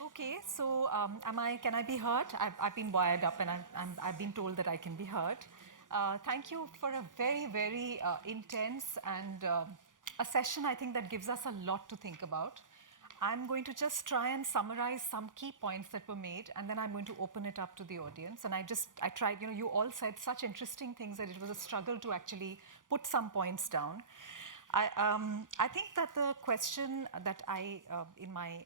Okay, so can I be heard? I've been wired up and I've been told that I can be heard. Thank you for a very, very intense and a session, I think, that gives us a lot to think about. I'm going to just try and summarize some key points that were made, and then I'm going to open it up to the audience. And I tried, you all said such interesting things that it was a struggle to actually put some points down. I think that the question that in my,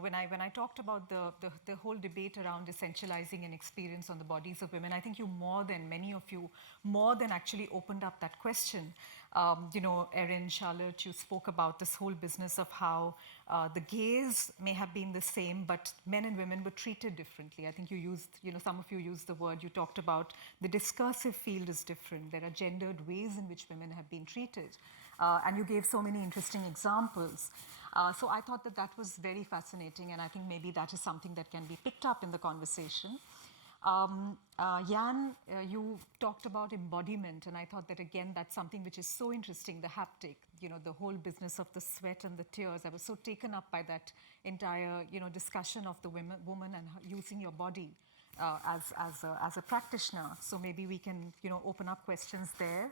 when I talked about the whole debate around essentializing an experience on the bodies of women, I think many of you, more than actually opened up that question. Erin, Charlotte, you spoke about this whole business of how the gaze may have been the same, but men and women were treated differently. I think you used, some of you used the word, you talked about the discursive field is different. There are gendered ways in which women have been treated. And you gave so many interesting examples. So I thought that was very fascinating, and I think maybe that is something that can be picked up in the conversation. Jan, you talked about embodiment, and I thought that, again, that's something which is so interesting, the haptic, the whole business of the sweat and the tears. I was so taken up by that entire, discussion of the woman and using your body as a practitioner. So maybe we can, open up questions there.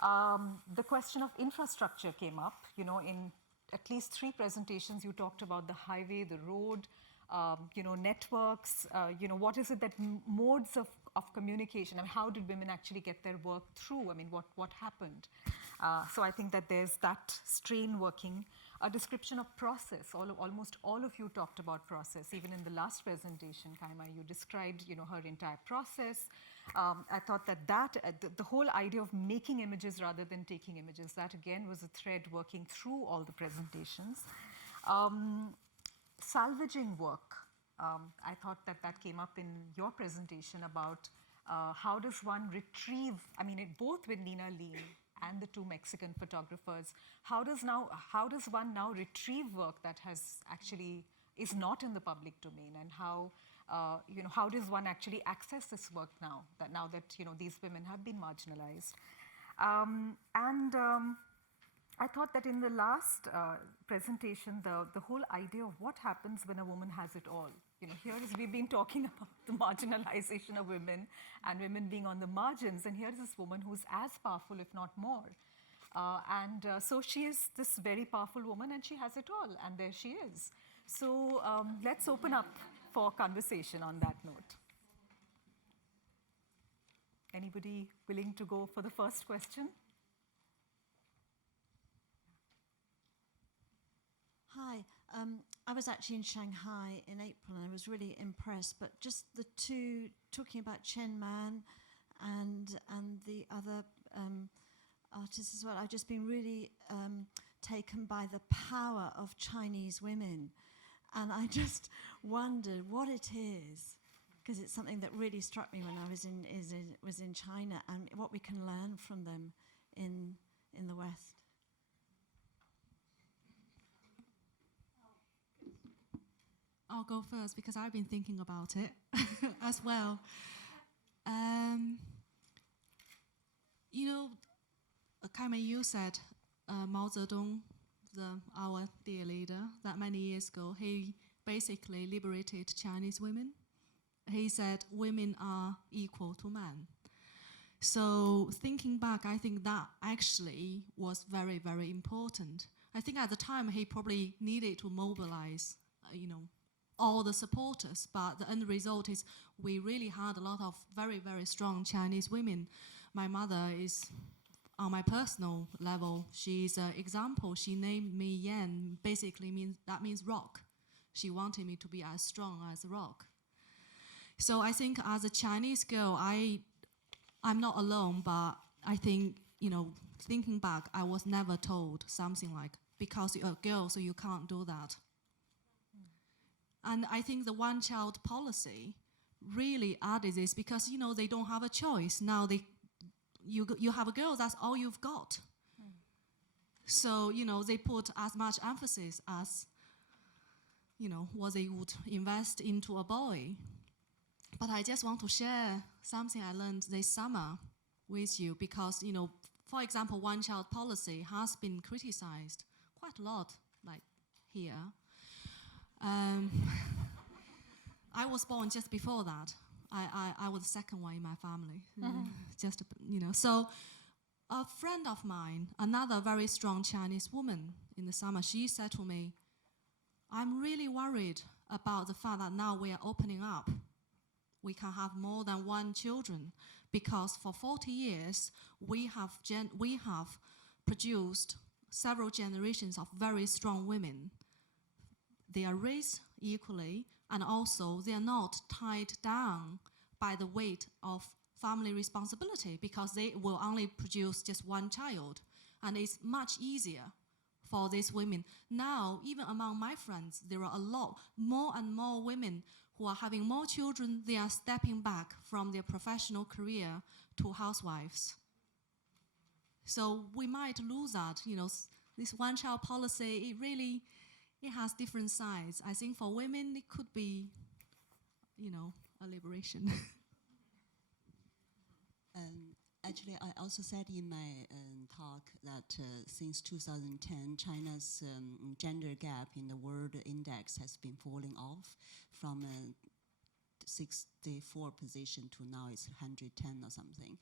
The question of infrastructure came up, in at least 3 presentations. You talked about the highway, the road, networks, what is it that modes of communication, and how did women actually get their work through? I mean, what happened? So I think that there's that strain working. A description of process. Almost all of you talked about process. Even in the last presentation, Kaimei, you described, her entire process. I thought that the whole idea of making images rather than taking images, that again was a thread working through all the presentations. Salvaging work. I thought that came up in your presentation about how does one retrieve, both with Nina Lien and the 2 Mexican photographers, how does one now retrieve work that is not in the public domain, and how does one actually access this work now that these women have been marginalized? I thought that in the last presentation, the whole idea of what happens when a woman has it all. We've been talking about the marginalization of women and women being on the margins, and here is this woman who's as powerful, if not more. So she is this very powerful woman, and she has it all, and there she is. So let's open up for conversation on that note. Anybody willing to go for the first question? Hi, I was actually in Shanghai in April, and I was really impressed. But just the 2 talking about Chen Man and the other artists as well, I've just been really taken by the power of Chinese women, and I just wondered what it is, because it's something that really struck me when I was in China, and what we can learn from them in the West. I'll go first because I've been thinking about it as well. Kaimei, you said Mao Zedong, our dear leader, that many years ago, he basically liberated Chinese women. He said women are equal to men. So thinking back, I think that actually was very, very important. I think at the time he probably needed to mobilize, all the supporters, but the end result is we really had a lot of very, very strong Chinese women. My mother is, on my personal level, she's an example. She named me Yen, basically means rock. She wanted me to be as strong as a rock. So I think as a Chinese girl, I'm not alone, but I think, thinking back, I was never told something like, because you're a girl, so you can't do that. And I think the one-child policy really added this because, they don't have a choice. Now you have a girl, that's all you've got. So, they put as much emphasis as, what they would invest into a boy. But I just want to share something I learned this summer with you because, for example, one-child policy has been criticized quite a lot, like here. I was born just before that. I was the second one in my family. Just, So a friend of mine, another very strong Chinese woman in the summer, she said to me, I'm really worried about the fact that now we are opening up. We can have more than one children because for 40 years, we have produced several generations of very strong women. They are raised equally, and also they are not tied down by the weight of family responsibility because they will only produce just one child. And it's much easier for these women. Now, even among my friends, there are a lot more and more women who are having more children. They are stepping back from their professional career to housewives. So we might lose that, this one-child policy, it has different sides. I think for women, it could be, a liberation. Actually, I also said in my talk that since 2010, China's gender gap in the World Index has been falling off from a 64 position to now it's 110 or something.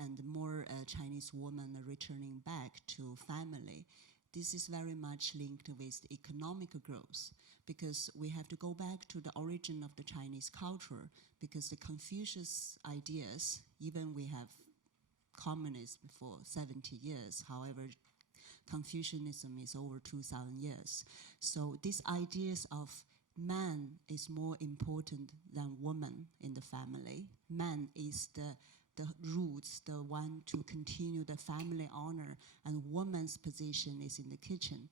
And more Chinese women are returning back to family. This is very much linked with economic growth because we have to go back to the origin of the Chinese culture because the Confucius ideas, even we have communism for 70 years, however, Confucianism is over 2,000 years. So these ideas of man is more important than woman in the family. Man is the roots, the one to continue the family honor, and woman's position is in the kitchen.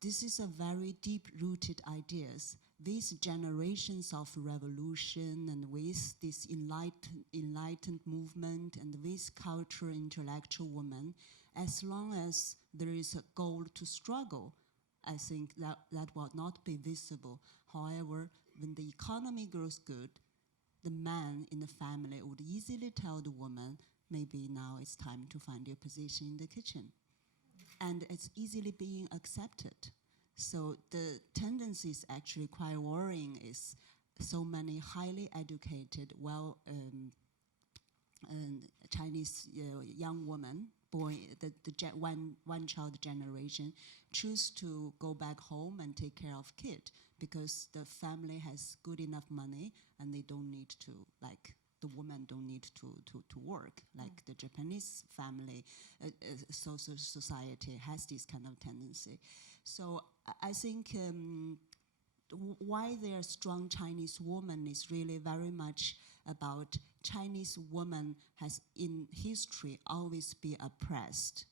This is a very deep-rooted ideas. These generations of revolution and with this enlightened movement and with cultural intellectual women, as long as there is a goal to struggle, I think that will not be visible. However, when the economy grows good, the man in the family would easily tell the woman, maybe now it's time to find your position in the kitchen. And it's easily being accepted. So the tendency is actually quite worrying is so many highly educated, Chinese young women, born one child generation, choose to go back home and take care of kid because the family has good enough money and they don't need to, the woman don't need to work. Like the Japanese family, social society has this kind of tendency. So I think why there are strong Chinese women is really very much about Chinese woman has in history always been oppressed.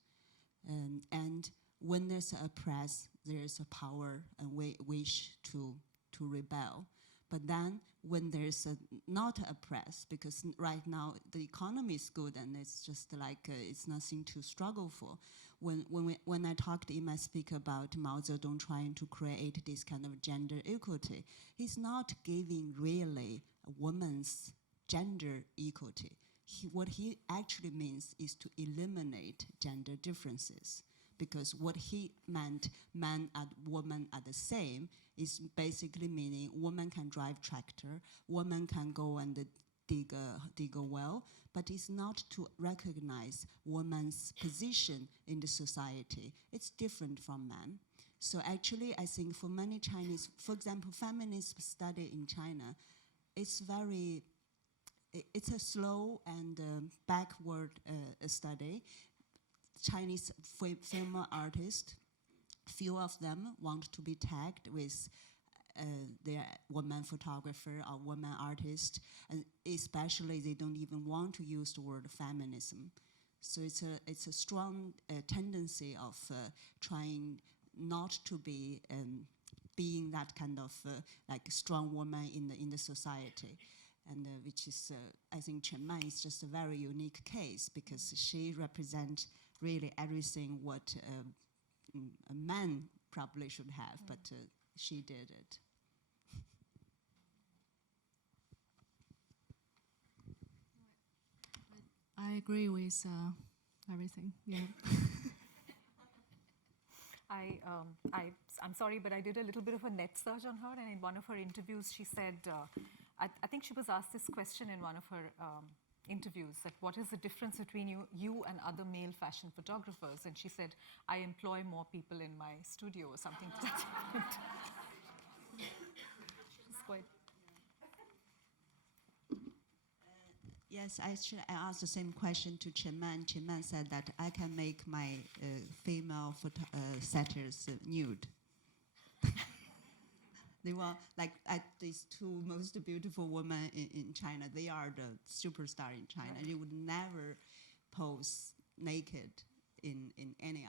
And when there's oppressed, there's a power and wish to rebel. But then when there's not oppressed, because right now the economy is good and it's just it's nothing to struggle for. When I talked in my speak about Mao Zedong trying to create this kind of gender equality, he's not giving really a woman's gender equality. What he actually means is to eliminate gender differences. Because what he meant, man and woman are the same, is basically meaning woman can drive tractor, woman can go and dig a well, but it's not to recognize woman's position in the society. It's different from man. So actually, I think for many Chinese, for example, feminist study in China, it's a slow and backward study. Chinese female artists, few of them want to be tagged with their woman photographer or woman artist, and especially they don't even want to use the word feminism. So it's a strong tendency of trying not to be being that kind of strong woman in the society. And which is, I think Chen Man is just a very unique case because she represents really everything what a man probably should have, but she did it. I agree with everything, yeah. I'm sorry, but I did a little bit of a net search on her, and in one of her interviews, she said, I think she was asked this question in one of her interviews, that what is the difference between you and other male fashion photographers? And she said, I employ more people in my studio or something to that effect. It's quite... Yes, actually, I asked the same question to Chen Man. Chen Man said that I can make my female setters nude. They were like these two most beautiful women in China. They are the superstar in China. Right. They would never pose naked in any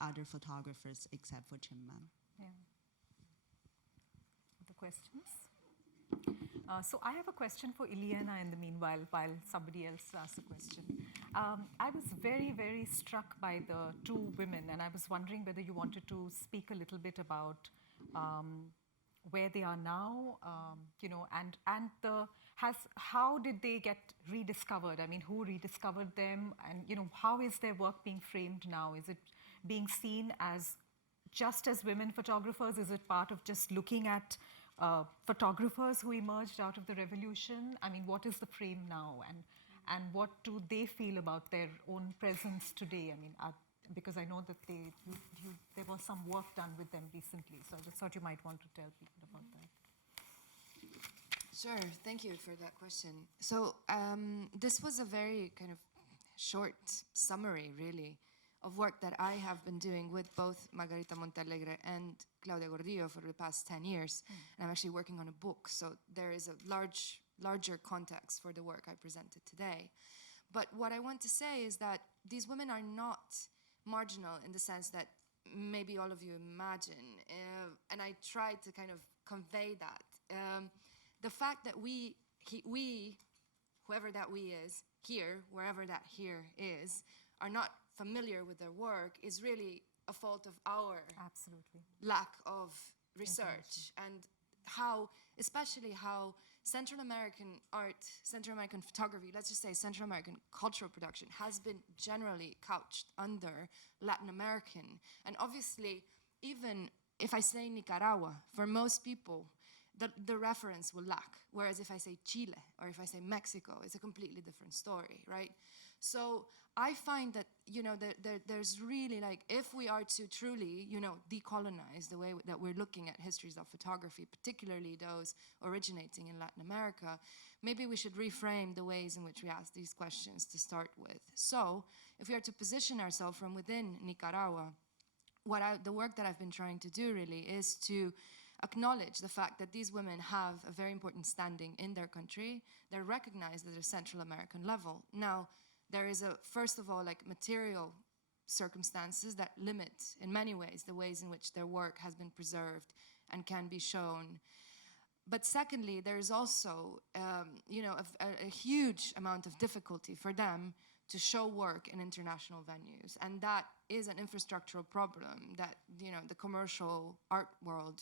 other photographers except for Chen Man. Yeah. Other questions? So I have a question for Ileana in the meanwhile, while somebody else asks a question. I was very, very struck by the two women, and I was wondering whether you wanted to speak a little bit about where they are now, and how did they get rediscovered? I mean, who rediscovered them, and how is their work being framed now? Is it being seen as just as women photographers? Is it part of just looking at photographers who emerged out of the revolution? I mean, what is the frame now, and what do they feel about their own presence today? I mean, because I know that there was some work done with them recently, so I just thought you might want to tell people about that. Sure, thank you for that question. So this was a very kind of short summary, really, of work that I have been doing with both Margarita Montealegre and Claudia Gordillo for the past 10 years. And I'm actually working on a book, so there is a larger context for the work I presented today. But what I want to say is that these women are not marginal in the sense that maybe all of you imagine, and I tried to kind of convey that. The fact that we, whoever that we is, here, wherever that here is, are not familiar with their work is really a fault of our lack of research, and especially how Central American art, Central American photography, let's just say Central American cultural production has been generally couched under Latin American. And obviously, even if I say Nicaragua, for most people, the reference will lack. Whereas if I say Chile or if I say Mexico, it's a completely different story, right? So I find that, there's really, like, if we are to truly, decolonize the way that we're looking at histories of photography, particularly those originating in Latin America, maybe we should reframe the ways in which we ask these questions to start with. So if we are to position ourselves from within Nicaragua, the work that I've been trying to do really is to acknowledge the fact that these women have a very important standing in their country. They're recognized at a Central American level. Now, there is first of all, like, material circumstances that limit, in many ways, the ways in which their work has been preserved and can be shown. But secondly, there is also, a huge amount of difficulty for them to show work in international venues. And that is an infrastructural problem that, the commercial art world,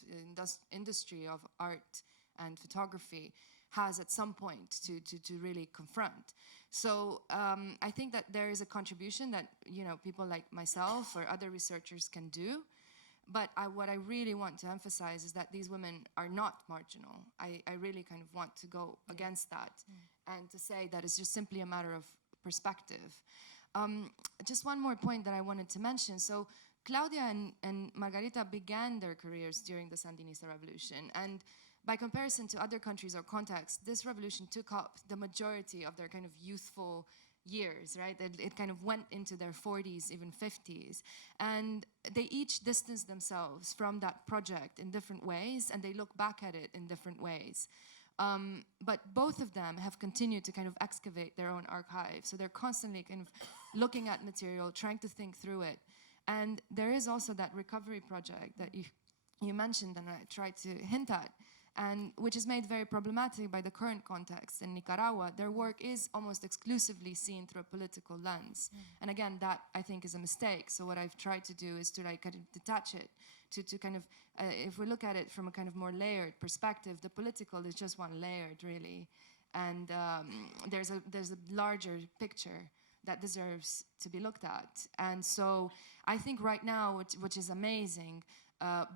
industry of art and photography has at some point to really confront. So I think that there is a contribution that, people like myself or other researchers can do. But what I really want to emphasize is that these women are not marginal. I really kind of want to go against that and to say that it's just simply a matter of perspective. Just one more point that I wanted to mention. So Claudia and Margarita began their careers during the Sandinista revolution. And by comparison to other countries or contexts, this revolution took up the majority of their kind of youthful years, right? It kind of went into their 40s, even 50s. And they each distanced themselves from that project in different ways, and they look back at it in different ways. But both of them have continued to kind of excavate their own archives. So they're constantly kind of looking at material, trying to think through it. And there is also that recovery project that you mentioned and I tried to hint at, and which is made very problematic by the current context in Nicaragua. Their work is almost exclusively seen through a political lens. And again, that I think is a mistake. So what I've tried to do is to like kind of detach it, to kind of, if we look at it from a kind of more layered perspective, the political is just one layered really. And there's a larger picture that deserves to be looked at. And so I think right now, which is amazing,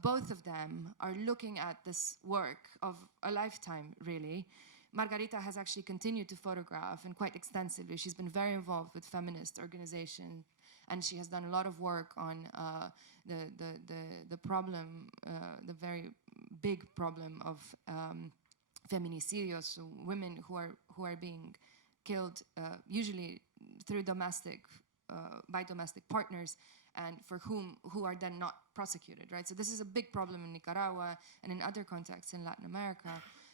both of them are looking at this work of a lifetime, really. Margarita has actually continued to photograph, and quite extensively. She's been very involved with feminist organizations, and she has done a lot of work on the problem, the very big problem of feminicidios, so women who are being killed, usually through by domestic partners, and who are then not prosecuted, right? So this is a big problem in Nicaragua and in other contexts in Latin America.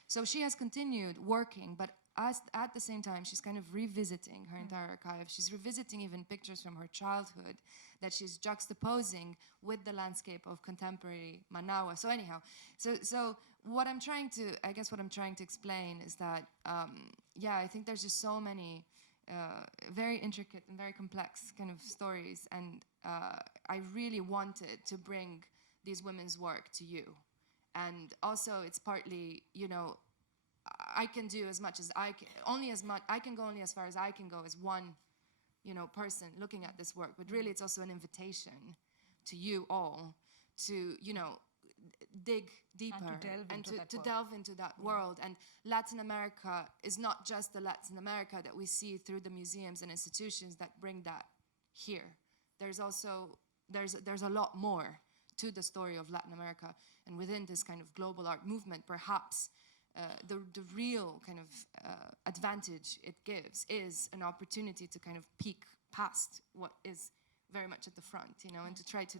So she has continued working, but at the same time, she's kind of revisiting her entire archive. She's revisiting even pictures from her childhood that she's juxtaposing with the landscape of contemporary Manaus. So anyhow, so what I'm trying to explain is that, I think there's just so many very intricate and very complex kind of stories, and I really wanted to bring these women's work to you. And also, it's partly, I can do as much as I can, I can go only as far as I can go as one, person looking at this work. But really, it's also an invitation to you all to, dig deeper and to delve into that world. And Latin America is not just the Latin America that we see through the museums and institutions that bring that here. There's also, there's a lot more to the story of Latin America. And within this kind of global art movement, perhaps the real kind of advantage it gives is an opportunity to kind of peek past what is very much at the front, and to try to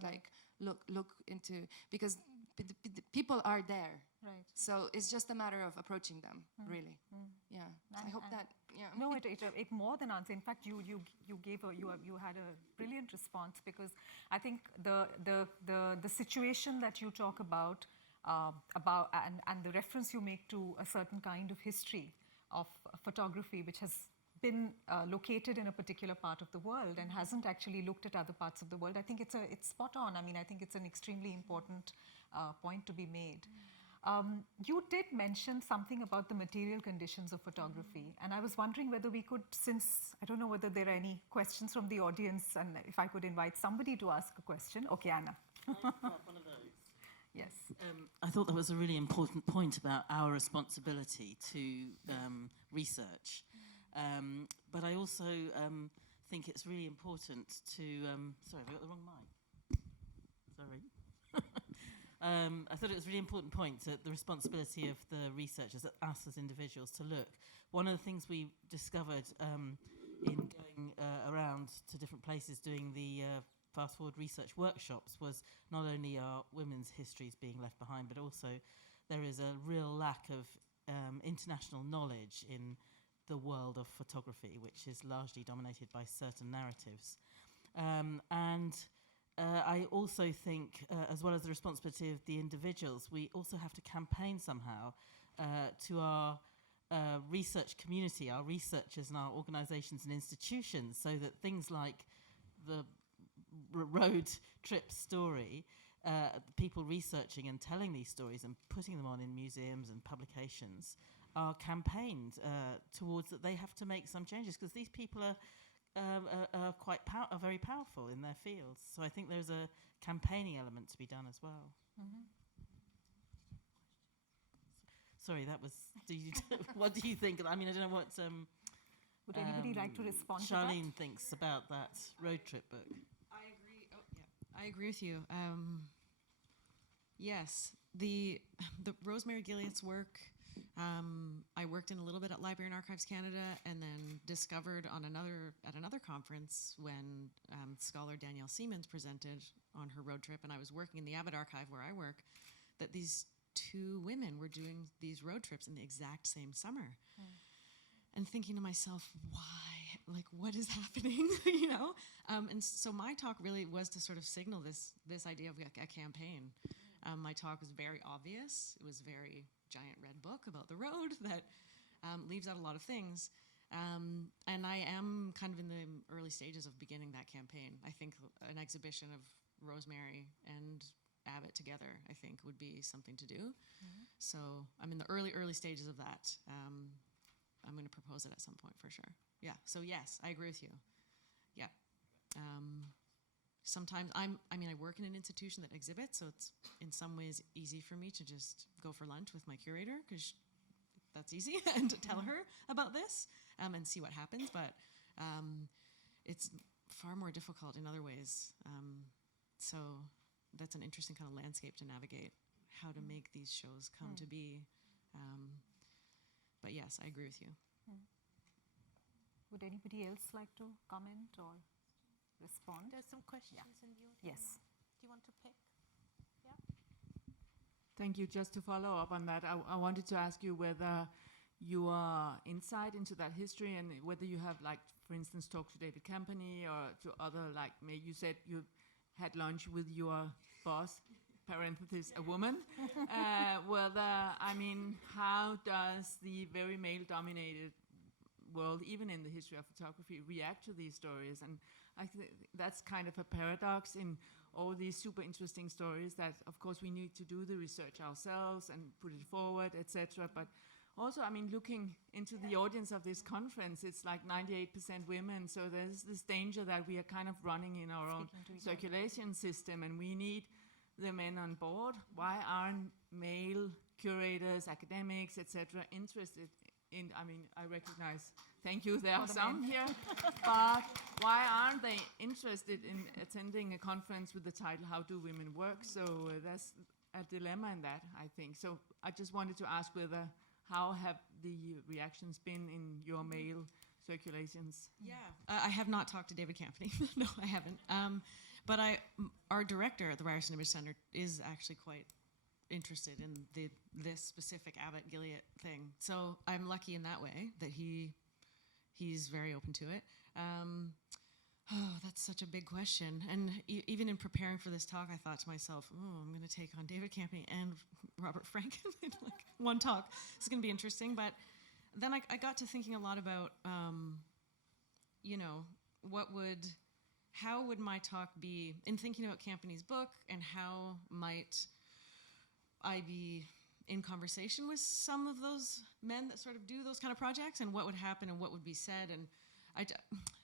look into, because the people are there. Right. So it's just a matter of approaching them, really. Yeah. I hope that. Yeah. No, it more than answers. In fact, you had a brilliant response, because I think the situation that you talk about and the reference you make to a certain kind of history of photography, which has been located in a particular part of the world and hasn't actually looked at other parts of the world. I think it's spot on. I mean, I think it's an extremely important point to be made. You did mention something about the material conditions of photography, and I was wondering whether we could, since I don't know whether there are any questions from the audience, and if I could invite somebody to ask a question. Okay, Anna. Can I grab one of those? Yes. I thought that was a really important point about our responsibility to research. But I also think it's really important to... sorry, have I got the wrong mic? Sorry. I thought it was a really important point, that the responsibility of the researchers, us as individuals, to look. One of the things we discovered in going around to different places doing the Fast Forward research workshops was not only are women's histories being left behind, but also there is a real lack of international knowledge in the world of photography, which is largely dominated by certain narratives. I also think, as well as the responsibility of the individuals, we also have to campaign somehow to our research community, our researchers and our organisations and institutions, so that things like the road trip story, people researching and telling these stories and putting them on in museums and publications, are campaigned towards that they have to make some changes, because these people are very powerful in their fields. So I think there's a campaigning element to be done as well. Mm-hmm. Sorry, that was. What do you think? I mean, I don't know what. Would anybody like to respond to that? Charlene thinks about that road trip book. I agree. Oh, yeah, I agree with you. Yes, the Rosemary Gilliatt's work. I worked in a little bit at Library and Archives Canada, and then discovered at another conference when scholar Danielle Siemens presented on her road trip, and I was working in the Abbott Archive where I work, that these two women were doing these road trips in the exact same summer. And thinking to myself, why? Like, what is happening? And so my talk really was to sort of signal this idea of a campaign. My talk was very obvious. It was very giant red book about the road that leaves out a lot of things. And I am kind of in the early stages of beginning that campaign. I think an exhibition of Rosemary and Abbott together, I think, would be something to do. Mm-hmm. So I'm in the early stages of that. I'm going to propose it at some point for sure. Yeah, so yes, I agree with you. Sometimes I work in an institution that exhibits, so it's in some ways easy for me to just go for lunch with my curator because that's easy and to tell her about this and see what happens. But it's far more difficult in other ways. So that's an interesting kind of landscape to navigate, how to make these shows come to be. But yes, I agree with you. Would anybody else like to comment or respond? There's some questions in the audience. Yes. Do you want to pick? Yeah. Thank you. Just to follow up on that, I wanted to ask you whether your insight into that history and whether you have, like, for instance, talked to David Campany or to other, like, you said you had lunch with your boss, parenthesis, a woman. Whether, I mean, how does the very male-dominated world, even in the history of photography, react to these stories? And I think that's kind of a paradox in all these super interesting stories that, of course, we need to do the research ourselves and put it forward, etc. But also, I mean, looking into the audience of this conference, it's like 98% women, so there's this danger that we are kind of running in our own circulation system, and we need the men on board. Why aren't male curators, academics, etc. interested in, I mean, I recognize, thank you, there are some here, but why aren't they interested in attending a conference with the title, How Do Women Work? So there's a dilemma in that, I think. So I just wanted to ask whether, how have the reactions been in your male circulations? Yeah, I have not talked to David Campany. No, I haven't. But our director at the Ryerson Image Center is actually quite interested in this specific Abbott Gilead thing. So I'm lucky in that way that he's very open to it. That's such a big question. And even in preparing for this talk, I thought to myself, I'm going to take on David Campany and Robert Franken in like one talk. It's going to be interesting. But then I got to thinking a lot about, how would my talk be in thinking about Campany's book, and how might I be in conversation with some of those men that sort of do those kind of projects, and what would happen and what would be said. And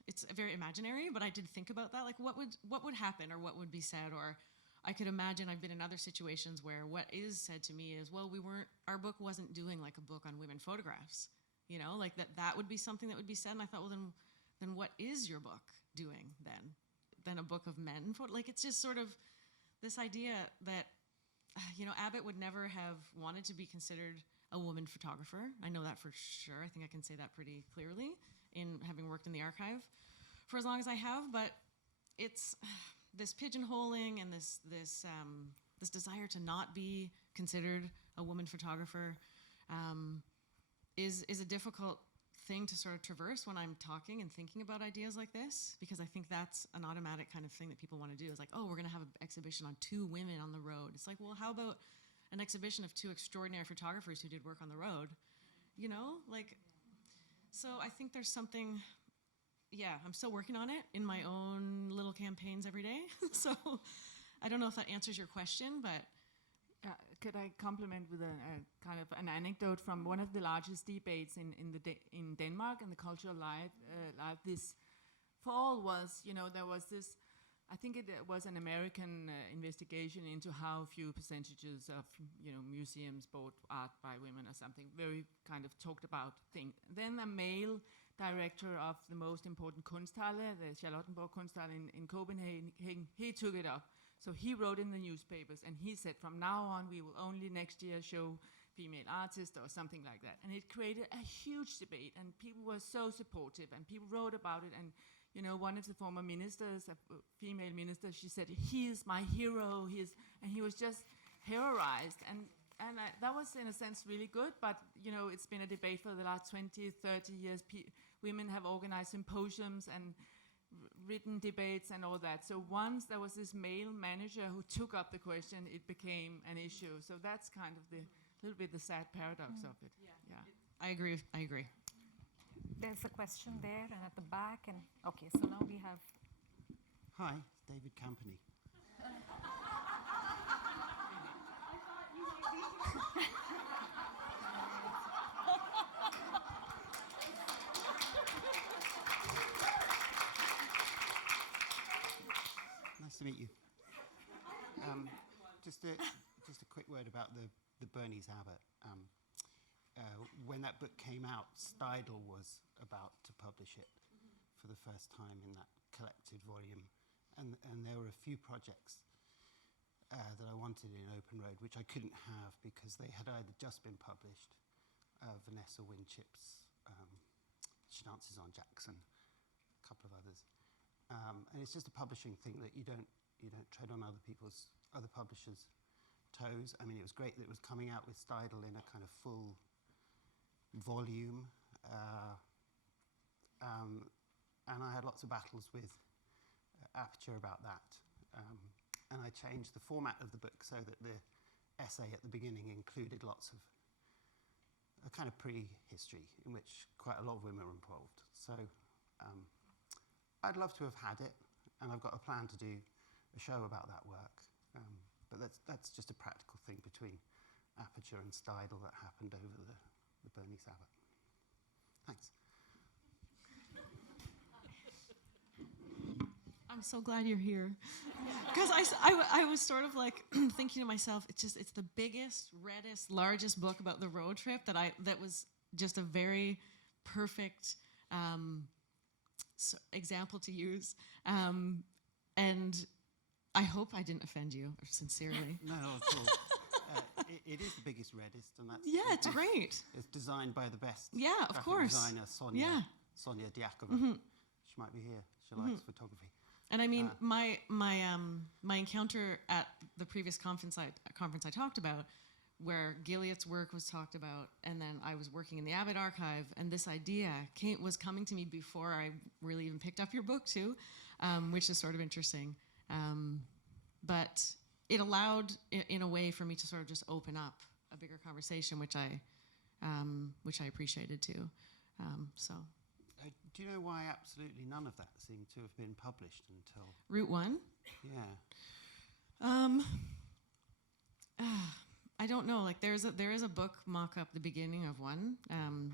it's very imaginary, but I did think about that, like what would happen or what would be said. Or I could imagine I've been in other situations where what is said to me is, well, our book wasn't doing like a book on women photographs, like that would be something that would be said. And I thought, well, then what is your book doing then a book of men? Like, it's just sort of this idea that, Abbott would never have wanted to be considered a woman photographer. I know that for sure. I think I can say that pretty clearly in having worked in the archive for as long as I have. But it's this pigeonholing and this desire to not be considered a woman photographer is a difficult thing to sort of traverse when I'm talking and thinking about ideas like this, because I think that's an automatic kind of thing that people want to do. Is like, oh, we're going to have an exhibition on 2 women on the road. It's like, well, how about an exhibition of 2 extraordinary photographers who did work on the road? So I think there's something, I'm still working on it in my own little campaigns every day. So I don't know if that answers your question, but could I compliment with a kind of an anecdote from one of the largest debates in Denmark in the cultural life this fall was, there was this, I think it was an American investigation into how few percentages of, museums bought art by women or something, very kind of talked about thing. Then a male director of the most important Kunsthalle, the Charlottenborg Kunsthalle in Copenhagen, he took it up. So he wrote in the newspapers, and he said, from now on, we will only next year show female artists or something like that. And it created a huge debate, and people were so supportive, and people wrote about it. And, one of the former ministers, a female minister, she said, he is my hero, and he was just heroized. And that was, in a sense, really good. But, it's been a debate for the last 20, 30 years. Women have organized symposiums and written debates and all that. So once there was this male manager who took up the question, it became an issue. So that's kind of little bit the sad paradox of it. Yeah. I agree. There's a question there and at the back. And okay, so now we have... Hi, David Campany. Nice to meet you. Just a quick word about the Bernese Abbot. When that book came out, Steidl was about to publish it for the first time in that collected volume, and there were a few projects that I wanted in Open Road, which I couldn't have because they had either just been published, Vanessa Winchip's Chances on Jackson, a couple of others, and it's just a publishing thing that you don't tread on other publishers' toes. I mean, it was great that it was coming out with Steidl in a kind of full volume, and I had lots of battles with Aperture about that. And I changed the format of the book so that the essay at the beginning included lots of a kind of pre-history in which quite a lot of women were involved. So I'd love to have had it, and I've got a plan to do a show about that work. But that's just a practical thing between Aperture and Steidl that happened over the Bernese Abbot. Thanks. I'm so glad you're here, because I was sort of like thinking to myself, it's the biggest, reddest, largest book about the road trip that was just a very perfect example to use, and I hope I didn't offend you, sincerely. No, not at all. It is the biggest, reddest, and that's it's great. It's designed by the best. Yeah, of graphic course. Designer Sonia Diakova. Mm-hmm. She might be here. She likes photography. And I mean, my encounter at the previous conference I talked about, where Gilead's work was talked about, and then I was working in the Abbott archive, and this idea was coming to me before I really even picked up your book too, which is sort of interesting. But it allowed, in a way, for me to sort of just open up a bigger conversation, which I appreciated too. So. Do you know why absolutely none of that seemed to have been published until Route 1? Yeah. I don't know. Like there is a book mock-up, the beginning of one,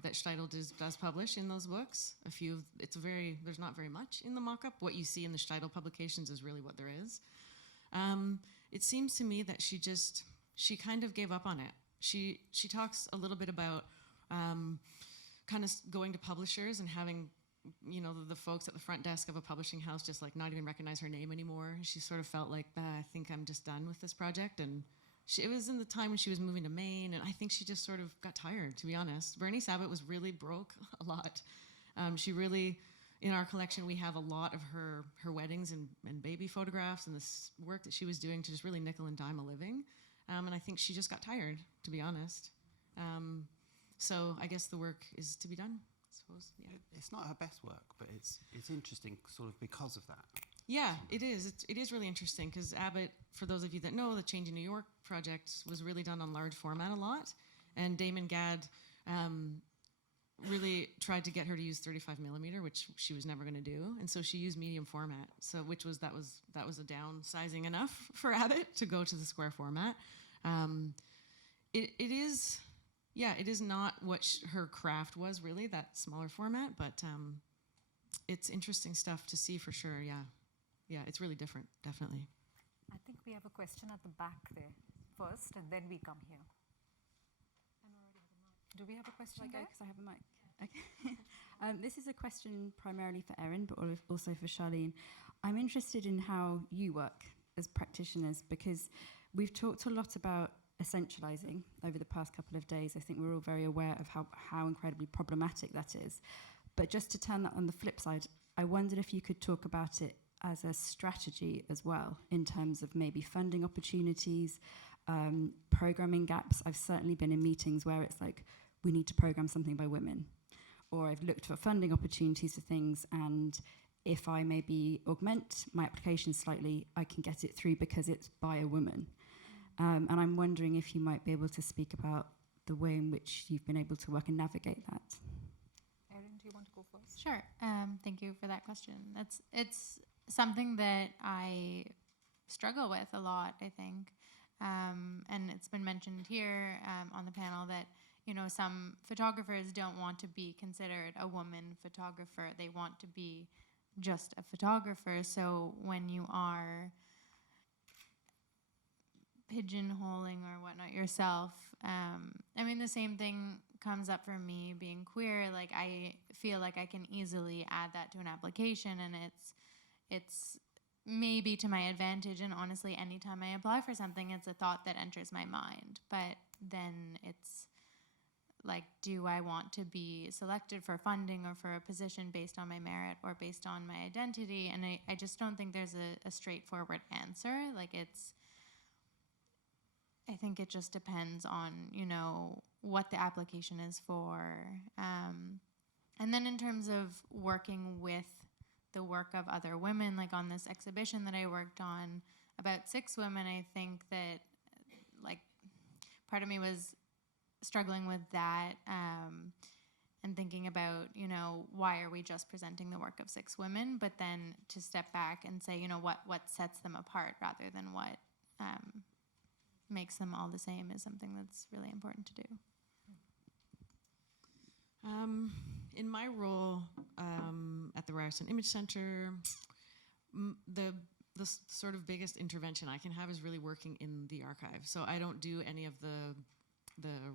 that Steidl does publish in those books. There's not very much in the mock-up. What you see in the Steidl publications is really what there is. It seems to me that she kind of gave up on it. She talks a little bit about kind of going to publishers and having, the folks at the front desk of a publishing house just like not even recognize her name anymore. She sort of felt like, I think I'm just done with this project. And it was in the time when she was moving to Maine, and I think she just sort of got tired, to be honest. Bernice Abbott was really broke a lot. She really, in our collection, we have a lot of her weddings and baby photographs and this work that she was doing to just really nickel and dime a living. And I think she just got tired, to be honest. So I guess the work is to be done, I suppose. Yeah. It's not her best work, but it's interesting sort of because of that. Yeah, it is. It is really interesting because Abbott, for those of you that know, the Changing New York project was really done on large format a lot. And Damon Gadd really tried to get her to use 35 millimeter, which she was never going to do. And so she used medium format, that was a downsizing enough for Abbott to go to the square format. It is not what her craft was really, that smaller format, but it's interesting stuff to see for sure, yeah. Yeah, it's really different, definitely. I think we have a question at the back there first, and then we come here. Do we have a question there? Because I have a mic. Okay. This is a question primarily for Erin, but also for Charlene. I'm interested in how you work as practitioners, because we've talked a lot about essentializing over the past couple of days. I think we're all very aware of how incredibly problematic that is. But just to turn that on the flip side, I wondered if you could talk about it as a strategy as well, in terms of maybe funding opportunities, programming gaps. I've certainly been in meetings where it's like, we need to program something by women. Or I've looked for funding opportunities for things, and if I maybe augment my application slightly, I can get it through because it's by a woman. And I'm wondering if you might be able to speak about the way in which you've been able to work and navigate that. Erin, do you want to go first? Sure. Thank you for that question. It's something that I struggle with a lot, I think. And it's been mentioned here on the panel that, some photographers don't want to be considered a woman photographer. They want to be just a photographer. So when you are pigeonholing or whatnot yourself. I mean, the same thing comes up for me being queer. Like, I feel like I can easily add that to an application, and it's maybe to my advantage. And honestly, anytime I apply for something, it's a thought that enters my mind. But then it's like, do I want to be selected for funding or for a position based on my merit or based on my identity? And I just don't think there's a straightforward answer. Like, I think it just depends on, you know, what the application is for. And then in terms of working with the work of other women, like on this exhibition that I worked on about 6 women, I think that, like, part of me was struggling with that, and thinking about, you know, why are we just presenting the work of 6 women? But then to step back and say, you know, what sets them apart rather than what makes them all the same is something that's really important to do. In my role at the Ryerson Image Center, the sort of biggest intervention I can have is really working in the archive. So I don't do any of the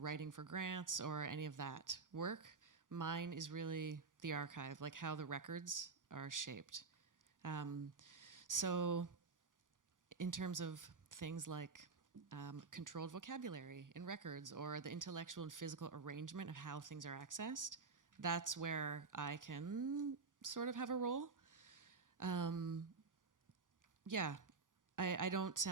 writing for grants or any of that work. Mine is really the archive, like how the records are shaped. So in terms of things like controlled vocabulary in records or the intellectual and physical arrangement of how things are accessed, that's where I can sort of have a role. I don't,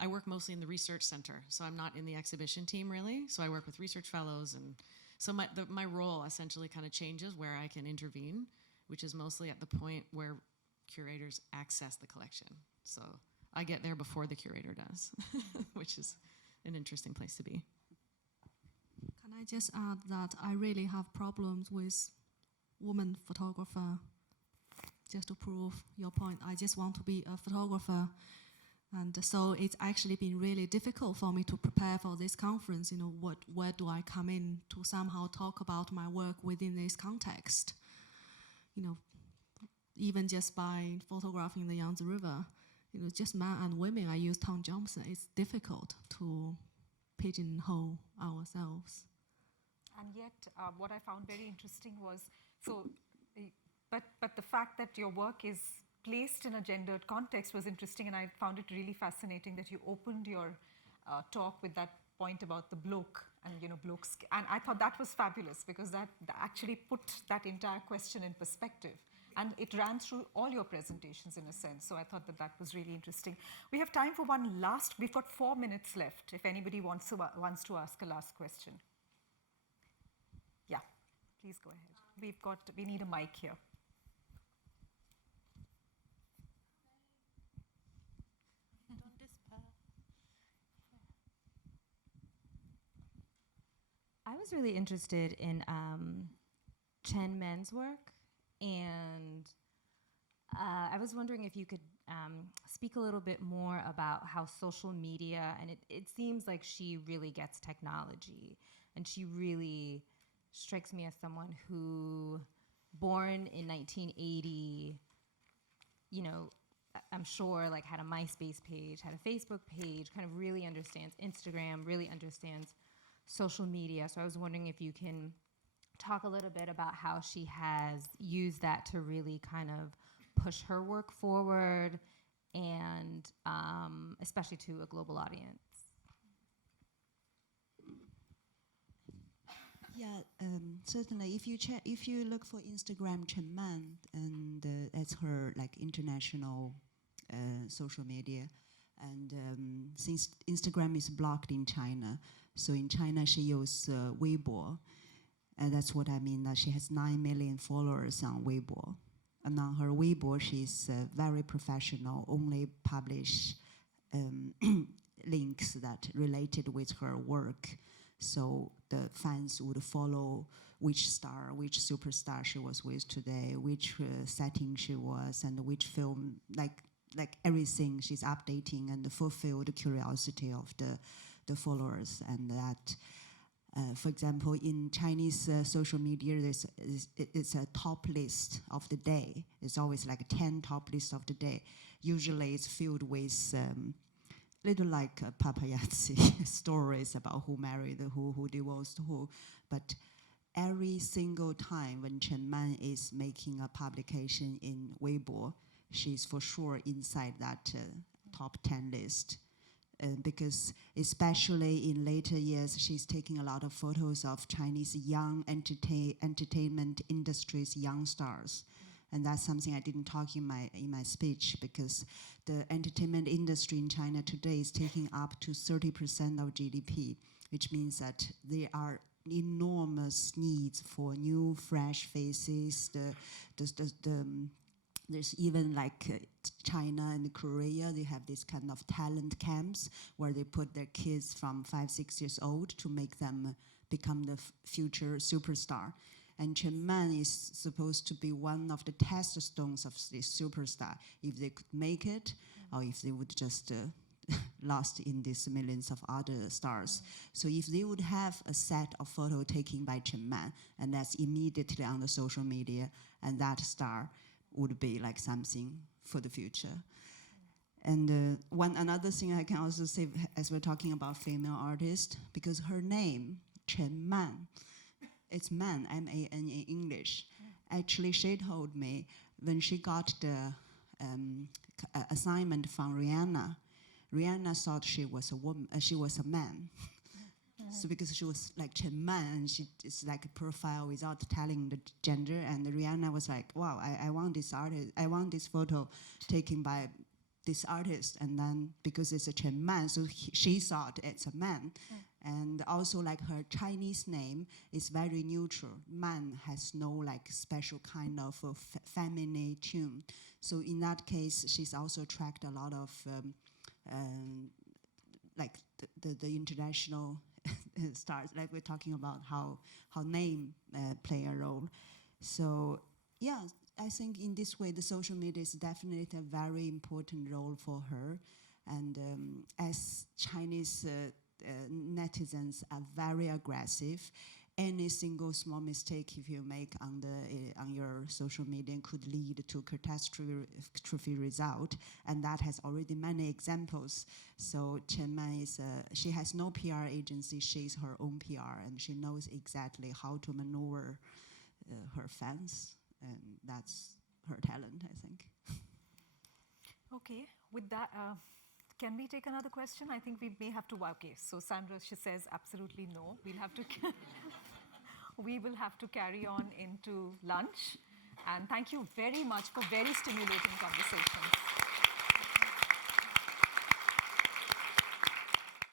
I work mostly in the research center, so I'm not in the exhibition team really. So I work with research fellows, and so my role essentially kind of changes where I can intervene, which is mostly at the point where curators access the collection. So I get there before the curator does, which is an interesting place to be. Can I just add that I really have problems with woman photographer. Just to prove your point, I just want to be a photographer. And so it's actually been really difficult for me to prepare for this conference. You know, where do I come in to somehow talk about my work within this context? You know, even just by photographing the Yangtze River, you know, just men and women, I use Tom Johnson. It's difficult to pigeonhole ourselves. And yet, what I found very interesting was, but the fact that your work is placed in a gendered context was interesting, and I found it really fascinating that you opened your talk with that point about the bloke and, you know, blokes. And I thought that was fabulous because that actually put that entire question in perspective. And it ran through all your presentations in a sense. So I thought that was really interesting. We have time for one last, we've got 4 minutes left if anybody wants to ask a last question. Yeah, please go ahead. We need a mic here. I was really interested in Chen Men's work, and I was wondering if you could speak a little bit more about how social media, and it seems like she really gets technology, and she really strikes me as someone who, born in 1980, you know, I'm sure like had a MySpace page, had a Facebook page, kind of really understands Instagram, really understands social media. So I was wondering if you can talk a little bit about how she has used that to really kind of push her work forward, and especially to a global audience. Yeah, certainly. If you look for Instagram Chen Man, and that's her like international social media, and since Instagram is blocked in China, so in China she uses Weibo, and that's what I mean. That she has 9 million followers on Weibo, and on her Weibo she's very professional. Only publish links that related with her work. So the fans would follow which star, which superstar she was with today, which setting she was, and which film, like everything she's updating, and fulfill the curiosity of the followers. And that, for example, in Chinese social media, it's a top list of the day. It's always like 10 top lists of the day. Usually it's filled with little like paparazzi stories about who married who divorced who, but every single time when Chen Man is making a publication in Weibo, she's for sure inside that top 10 list. Because especially in later years, she's taking a lot of photos of Chinese young entertainment industry's young stars. And that's something I didn't talk in my speech, because the entertainment industry in China today is taking up to 30% of GDP, which means that there are enormous needs for new, fresh faces. There's even like China and Korea, they have this kind of talent camps where they put their kids from 5-6 years old to make them become the future superstar. And Chen Man is supposed to be one of the test stones of this superstar, if they could make it, or if they would just lost in these millions of other stars. So if they would have a set of photo taken by Chen Man, and that's immediately on the social media, and that star would be like something for the future. And another thing I can also say, as we're talking about female artists, because her name, Chen Man, it's man, M-A-N in English. Actually, she told me when she got the assignment from Rihanna thought she was a woman, she was a man. So because she was like Chen Man, it's like a profile without telling the gender, and Rihanna was like, wow, I want this artist, I want this photo taken by this artist, and then because it's a Chen Man, so she thought it's a man. And also like her Chinese name is very neutral. Man has no like special kind of feminine tune. So in that case, she's also attracted a lot of like the international stars, like we're talking about how name play a role. So yeah, I think in this way the social media is definitely a very important role for her. And as Chinese netizens are very aggressive, any single small mistake if you make on your social media could lead to catastrophe result, and that has already many examples. So Chen Man she has no PR agency, she's her own PR, and she knows exactly how to maneuver her fans, and that's her talent, I think. Okay, with that, can we take another question? I think we may have to. Okay, so Sandra, she says absolutely no. We'll have to. We will have to carry on into lunch. And thank you very much for very stimulating conversations.